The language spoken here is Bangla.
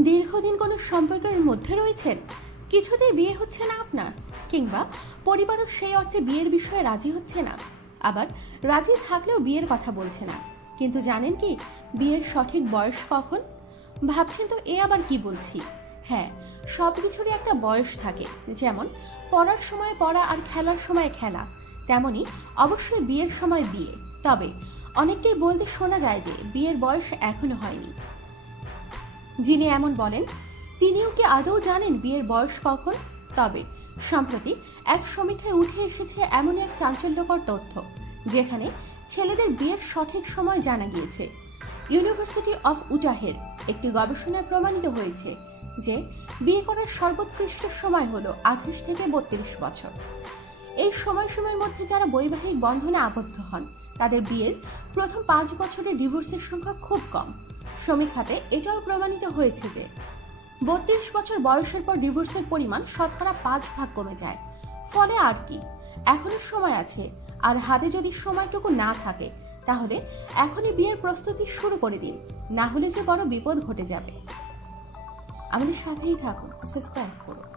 দীর্ঘদিন কোনো সম্পর্কের মধ্যে রয়েছেন? কিছুতেই বিয়ে হচ্ছে না আপনার, কিংবা পরিবারও সেই অর্থে বিয়ের বিষয়ে রাজি হচ্ছে না। আবার রাজি থাকলেও বিয়ের কথা বলছে না। কিন্তু জানেন কি, বিয়ের সঠিক বয়স কখন? ভাবছেন তো এ আবার কি বলছি? হ্যাঁ সব কিছুরই একটা বয়স থাকে। যেমন, পড়ার সময় পড়া আর খেলার সময় খেলা। তেমনি অবশ্যই বিয়ের সময় বিয়ে। তবে অনেককেই বলতে শোনা যায় যে বিয়ের বয়স এখনও হয়নি। যিনি এমন বলেন, তিনিও কি আদৌ জানেন বিয়ের বয়স কখন? তবে সম্প্রতি এক সমীক্ষায় উঠে এসেছে এমন এক চাঞ্চল্যকর তথ্য, যেখানে ছেলেদের বিয়ের সঠিক সময় জানা গিয়েছে। ইউনিভার্সিটি অফ উটাহের একটি গবেষণায় প্রমাণিত হয়েছে যে বিয়ে করার সর্বোৎকৃষ্ট সময় হলো আঠাশ থেকে বত্রিশ বছর। এই সময়সীমার মধ্যে যারা বৈবাহিক বন্ধনে আবদ্ধ হন তাদের বিয়ের প্রথম পাঁচ বছরে ডিভোর্সের সংখ্যা খুব কম। সমীক্ষাতে এটাও প্রমাণিত হয়েছে যে বত্রিশ বছর বয়সের পর ডিভোর্সের পরিমাণ শতকরা পাঁচ ভাগ কমে যায়। ফলে আর কি? এখনও সময় আছে। আর হাতে যদি সময়টুকু না থাকে, তাহলে এখনই বিয়ের প্রস্তুতি শুরু করে দিন। না হলে যে বড় বিপদ ঘটে যাবে। আমাদের সাথেই থাকুন, সাবস্ক্রাইব করুন।